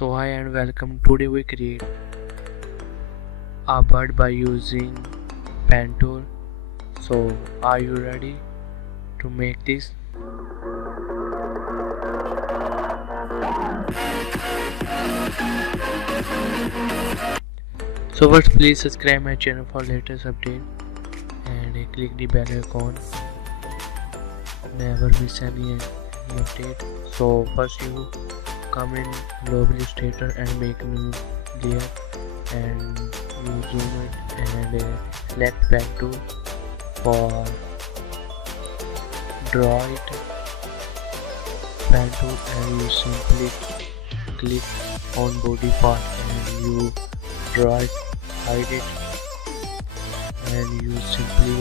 So hi and welcome. Today we create a bird by using pen tool. So are you ready to make this? So first please subscribe my channel for latest update and click the bell icon. Never miss any update. So first you come in Illustrator and make new layer and you zoom it and select pen tool for draw it pen tool and you simply click on body part and you draw it, hide it and you simply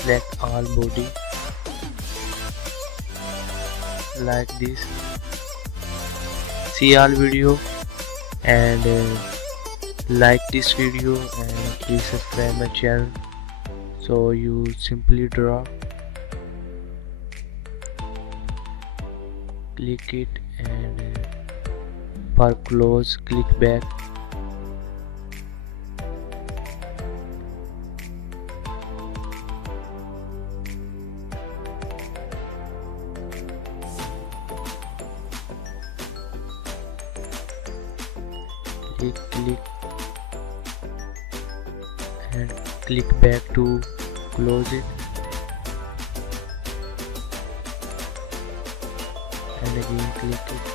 select all body like this. See all video and like this video and please subscribe my channel. So you simply draw, click it and for close click back. Click and click back to close it and again click it.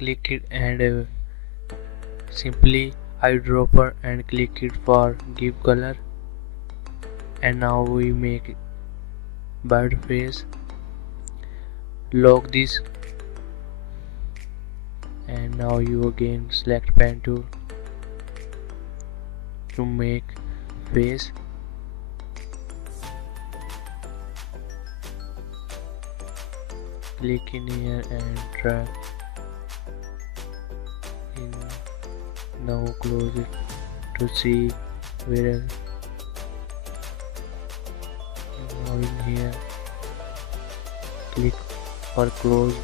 Click it and simply eyedropper and click it for give color and now we make bird face. Lock this and now you again select pen tool to make face. Click in here and drag. Now close it to see where now in here click for close.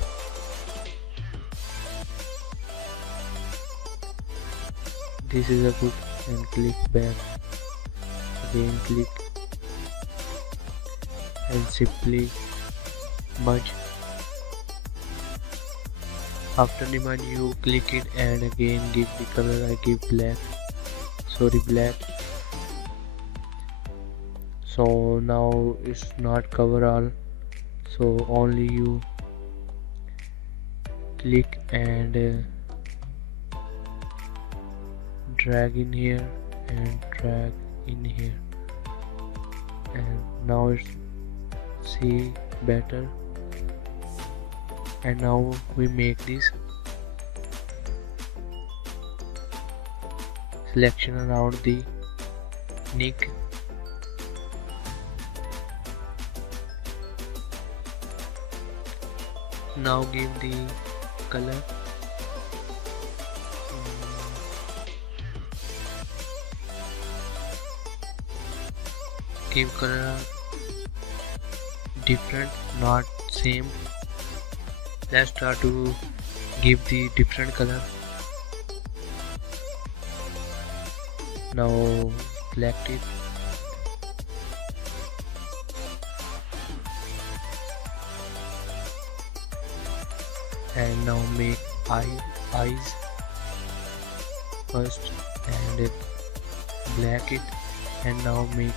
This is a good and click back again click and simply merge. After the merge you click it and again give the color. I give black, black. So now it's not cover all, so only you click and drag in here and drag in here and now it's see better. And now we make this selection around the neck. Now give the color. Give color different, not same. Let's start to give the different color. Now select it and now make eyes first and black it, and now make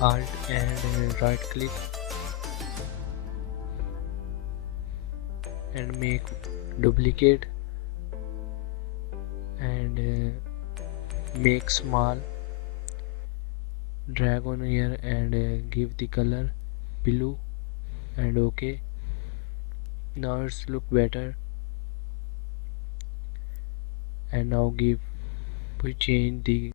alt and right click and make duplicate and make small, drag on here and give the color blue and OK. Now it's look better, and now we change the